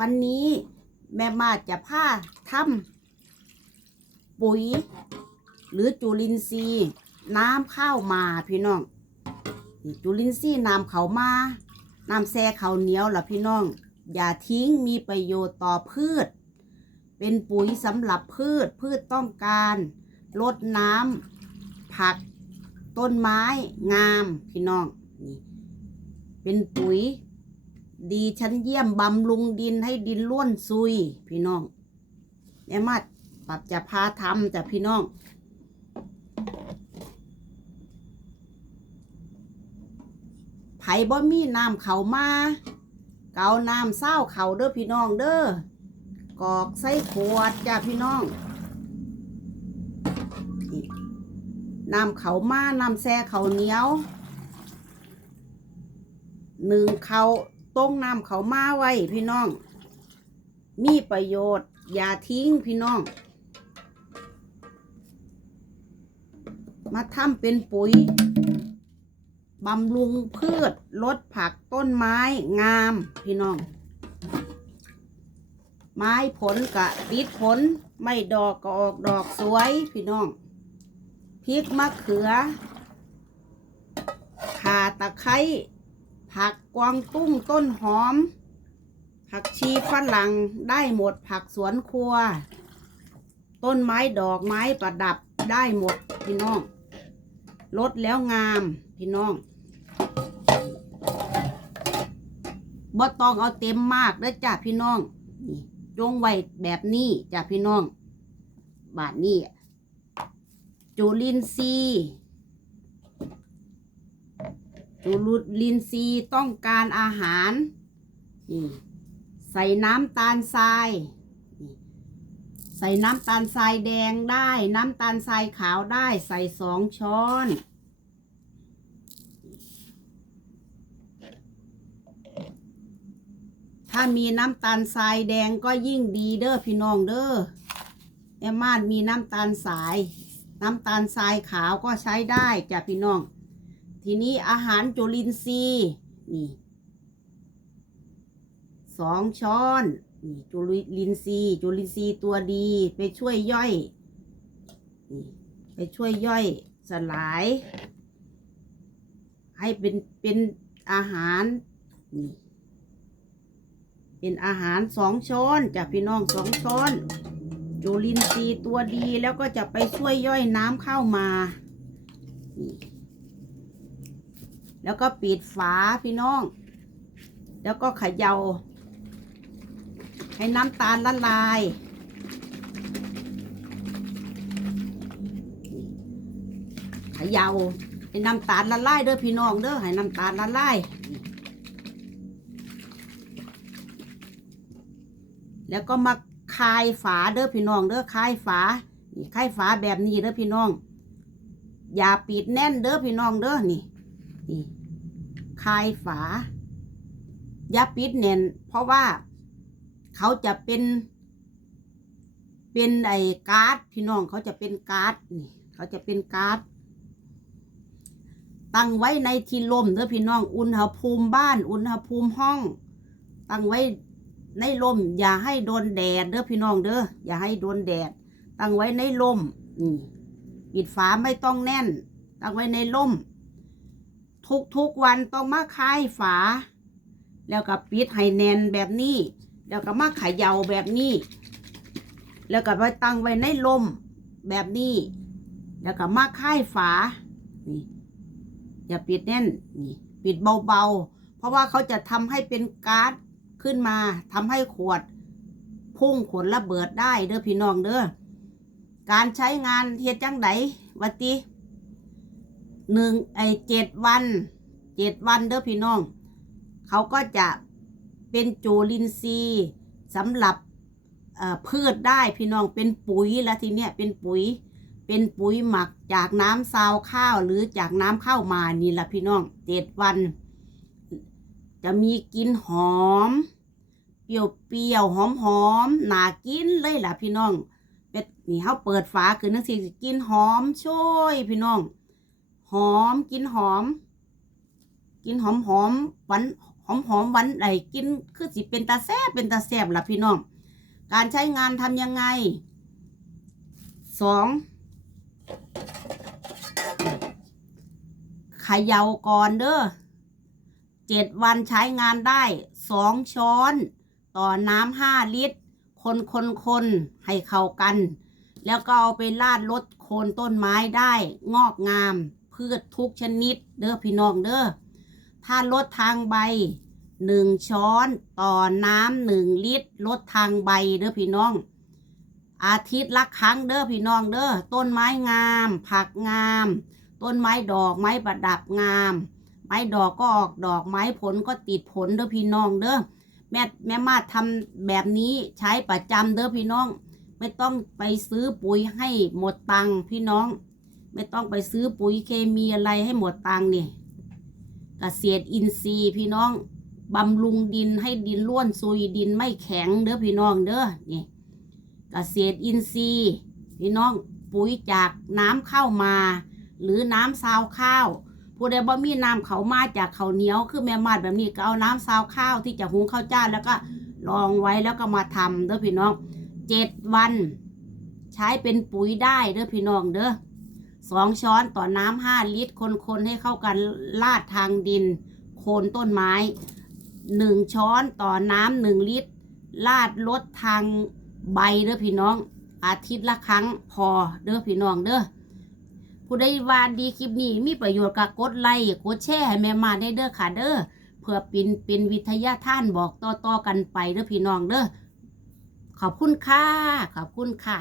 วันนี้แม่มาจะพาทำปุ๋ย หรือจุลินทรีย์ น้ำข้าวมาพี่น้อง จุลินทรีย์น้ำเขามา น้ำแซ่เขาวเหนียวล่ะพี่น้อง อย่าทิ้งมีประโยชน์ต่อพืช เป็นปุ๋ยสำหรับพืชพืชต้องการลดน้ำผักต้นไม้งามพี่น้องนี่เป็นปุ๋ย ดีชั้นเยี่ยมบำรุงดินให้ดินล้วนซุย พี่น้องแม่มาปรับจะพาทำจ้ะพี่น้อง ไผบ่มีน้ำเขามา เกาน้ำเศร้าเขาเด้อพี่น้องเด้อกอกใส่ขวดจ้ะพี่น้องน้ำเขามาน้ำแซ่เขาเหนียวหนึ่งเขา ต้งน้ำเขามาไว้พี่น้อง มีประโยชน์ อย่าทิ้งพี่น้อง มาทำเป็นปุ๋ยบำรุงพืชลดผักต้นไม้งามพี่น้อง ไม้ผลกะติดผลไม่ดอกก็ออกดอกสวยพี่น้องพริกมะเขือข่าตะไคร้ ผักกวางตุ้งต้นหอม ผักชีฝรั่งได้หมดผักสวนครัว ต้นไม้ดอกไม้ประดับได้หมดพี่น้องลดแล้วงามพี่น้องบ่ต้องเอาเต็มมากเด้อจ้ะพี่น้องนี่จงไว้แบบนี้จ้ะพี่น้อง บาทนี้จุลินทรีย์ จุลินทรีย์ต้องการอาหารนี่ใส่น้ำตาลทรายใส่น้ำตาลทรายแดงได้ น้ำตาลทรายขาวได้ ใส่สองช้อน ถ้ามีน้ำตาลทรายแดงก็ยิ่งดีเด้อพี่น้องเด้อแอมมาดมีน้ำตาลสาย น้ำตาลทรายขาวก็ใช้ได้จ้ะพี่น้อง ทีนี้อาหารจุลินทรีย์นี่สองช้อนนี่จุลินทรีย์จุลินทรีย์ตัวดี ไปช่วยย่อยนี่ไปช่วยย่อยสลาย ให้เป็นเป็นอาหารนี่เป็นอาหารสองช้อนจ้ะพี่น้องสองช้อน จุลินทรีย์ตัวดีแล้วก็จะไปช่วยย่อยน้ำเข้ามานี่ แล้วก็ปิดฝาพี่น้อง แล้วก็เขยา่า ให้น้ำตาลละลาย เขยา่าให้น้ำตาลละลายเด้อพี่น้องเด้อให้น้ำตาลละลาย แล้วก็มาคายฝาเด้อพี่น้องเด้อคายฝานี่คายฝาแบบนี้เด้อพี่น้อง อย่าปิดแน่นเด้อพี่น้องเด้อนี่ นี่คายฝาอย่าปิดแน่น เพราะว่าเขาจะเป็น เป็นไอ้ก๊าซพี่น้องเขาจะเป็นก๊าซนี่ เขาจะเป็นก๊าซตั้งไว้ในที่ลมเด้อพี่น้องอุณหภูมิบ้าน อุณหภูมิห้อง ตั้งไว้ในลม อย่าให้โดนแดดเด้อพี่น้องเด้ออย่าให้โดนแดด ตั้งไว้ในลมนี่ปิดฝาไม่ต้องแน่น ตั้งไว้ในลม ทุกทุกๆวันต้องมาคายฝา แล้วก็ปิดให้แน่นแบบนี้ แล้วก็มาเขย่าแบบนี้ แล้วก็ไปตั้งไว้ในลมแบบนี้ แล้วก็มาคายฝา นี่ อย่าปิดแน่น นี่ ปิดเบาๆ เพราะว่าเขาจะทำให้เป็นก๊าซขึ้นมาทำให้ขวด พุ่งขนระเบิดได้เด้อพี่น้องเด้อ การใช้งานเฮ็ดจังไดวัติ หนึ่งไอเจ็ดวันเจ็ดวันเด้อพี่น้อง เขาก็จะเป็นจุลินทรีสำหรับเอ่อพืชได้พี่น้องเป็นปุ๋ยแล้วทีเนี้ยเป็นปุ๋ย เป็นปุ๋ยหมักจากน้ำซาวข้าวหรือจากน้ำข้าวมานี่ละพี่น้องเจ็ดวัน จะมีกลิ่นหอม เปรี้ยวเปรี้ยวหอมหอมๆน่ากินเลยล่ะพี่น้องเป็ดนี่เขาเปิดฝาคือนังสิกินหอมช่วยพี่น้อง หอมกินหอม กินหอมหอมหวานหอมหอมหวานไอกินคือสิเป็นตาแซ่บเป็นตาแซ่บล่ะพี่น้องการใช้งานทำยังไงสองขย่าก่อนเด้อเจ็ดวันใช้งานได้สองช้อน ต่อน้ำห้าลิตร คนคนคนให้เข้ากัน แล้วก็เอาไปลาดลดโคนต้นไม้ได้งอกงาม พืชทุกชนิด เด้อพี่น้องเด้อถ้าลดทางใบหนึ่งช้อนต่อน้ำหนึ่งลิตรลดทางใบเด้อพี่น้อง อาทิตย์ละครั้งเด้อพี่น้องเด้อต้นไม้งาม ผักงาม ต้นไม้ดอกไม้ประดับงาม ไม้ดอกก็ออกดอกไม้ผลก็ติดผลเด้อพี่น้องเด้อแม่แม่มาทำแบบนี้ใช้ประจำเด้อพี่น้อง ไม่ต้องไปซื้อปุ๋ยให้หมดตังค์พี่น้อง ไม่ต้องไปซื้อปุ๋ยเคมีอะไรให้หมดตังค์นี่เกษตรอินทรีย์พี่น้องบำรุงดินให้ดินร่วนซุยดินไม่แข็งเด้อพี่น้องเด้อนี่เกษตรอินทรีย์พี่น้องปุ๋ยจากน้ำเข้ามา หรือน้ำซาวข้าวผู้ใดบ่มีน้ำเขามาจากเขาเหนียวคือแม่มาดแบบนี้ก็เอาน้ำซาวข้าวที่จะหุงข้าวเจ้าแล้วก็รองไว้แล้วก็มาทำเด้อพี่น้องเจ็ดวัน ใช้เป็นปุ๋ยได้เด้อพี่น้องเด้อ สองช้อนต่อน้ำห้าลิตร คนๆให้เข้ากันลาดทางดิน โคนต้นไม้หนึ่งช้อนต่อน้ำหนึ่งลิตร ลาดลดทางใบเด้อพี่น้อง อาทิตย์ละครั้งพอเด้อพี่น้องเด้อผู้ใดว่าดีคลิปนี้มีประโยชน์ก็กดไลค์กดแชร์ให้แม่มาได้เด้อค่ะเด้อเพื่อเป็นเป็นวิทยาท่านบอกต่อๆกันไปเด้อพี่น้องเด้อขอบคุณค่ะ ขอบคุณค่ะ